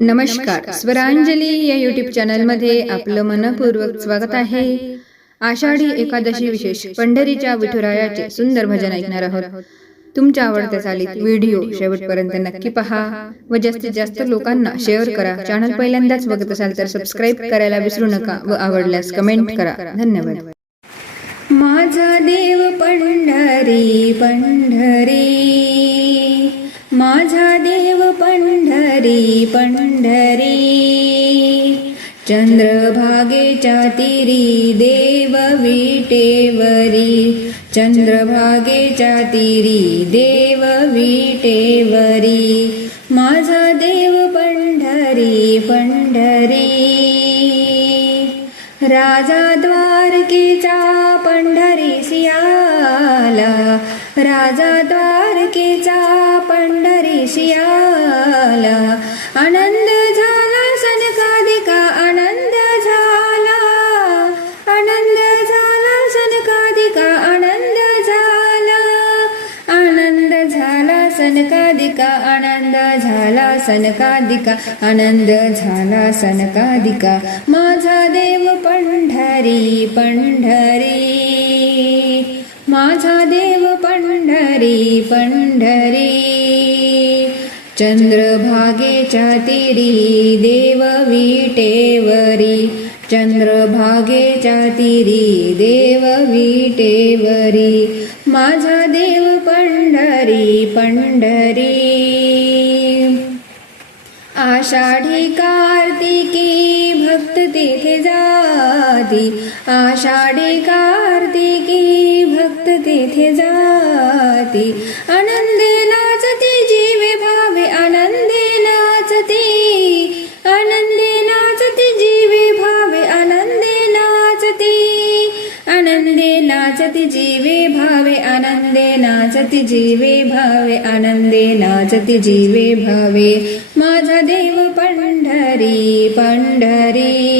नमस्कार. स्वरांजली या युट्यूब चॅनलमध्ये आपलं मनपूर्वक स्वागत आहे. आषाढी एकादशी विशेष. पंढरीच्या विठुरायाचे सुंदर भजन ऐकणार आहोत. तुमच्या आवडत्या चालीत व्हिडिओ शेवटपर्यंत नक्की पहा व जास्तीत जास्त लोकांना शेअर करा. चॅनल पहिल्यांदाच बघत असाल तर सबस्क्राईब करायला विसरू नका व आवडल्यास कमेंट करा. धन्यवाद. माझा देव पंढरी पंढरी पंढरी पंढरी चंद्रभागेच्या तिरी देव विटेवरी. चंद्रभागेच्या तिरी देव विटेवरी. माझा देव पंढरी पंढरी. राजा द्वारकेचा पंढरी सियाला. राजा द्वारकेचा पंढरी सियाला. आनंद झाला सनकादिका आनंद झाला आनंद झाला सनकादिका आनंद झाला आनंद झाला सनकादिका आनंद झाला सनकादिका आनंद झाला सनकादिका माझा देव पंढरी पंढरी माझा देव पंढरी पंढरी चंद्रभागेच्या तिरी देव विटेवरी चंद्रभागेच्या तिरी देव विटेवरी माझा देव पंढरी पंढरी। आषाढी कार्तिकी भक्त तिथे जाती। आषाढी कार्तिकी तेथे जाती. आनंदे नाचते जीवे भावे आनंदे नाचते. आनंदे नाचते जीवे भावे आनंदे नाचते. आनंदे नाचते जीवे भावे आनंदे नाचते जीवे भावे आनंदे नाचते जीवे भावे. माझा देव पंढरी पंढरी.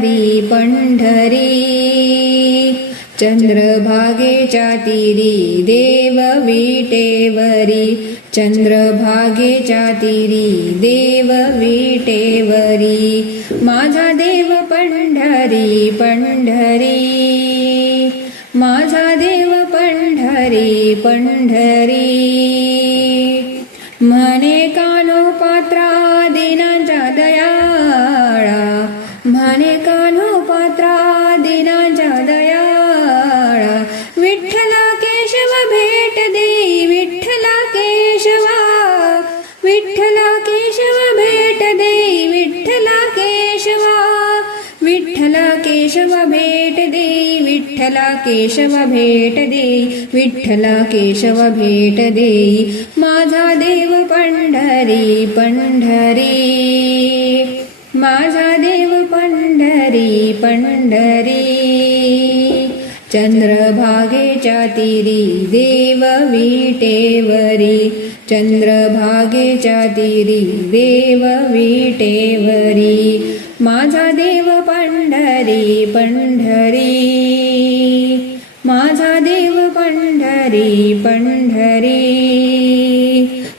हरी पंढरी चंद्रभागेच्या तिरी देव विटेवरी चंद्रभागेच्या तिरी देव विटेवरी माझा देव पंढरी पंढरी माझा देव पंढरी पंढरी म्हणे म्हणे पात्रा दिनांच्या दयाळा विठ्ठला केशव भेट दे विठ्ठला केशवा विठ्ठला केशव भेट दे विठ्ठला केशवा विठ्ठला केशव भेट दे विठ्ठला केशव भेट दे विठ्ठला केशव भेट दे माझा देव पंढरी पंढरी. माझा देव पंढरी पंढरी. चंद्रभागेच्या तिरी देव विटेवरी. चंद्रभागेच्या तिरी देव विटेवरी. माझा देव पंढरी पंढरी. माझा देव पंढरी पंढरी.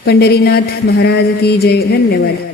पंढरीनाथ महाराज की जय. धन्यवाद.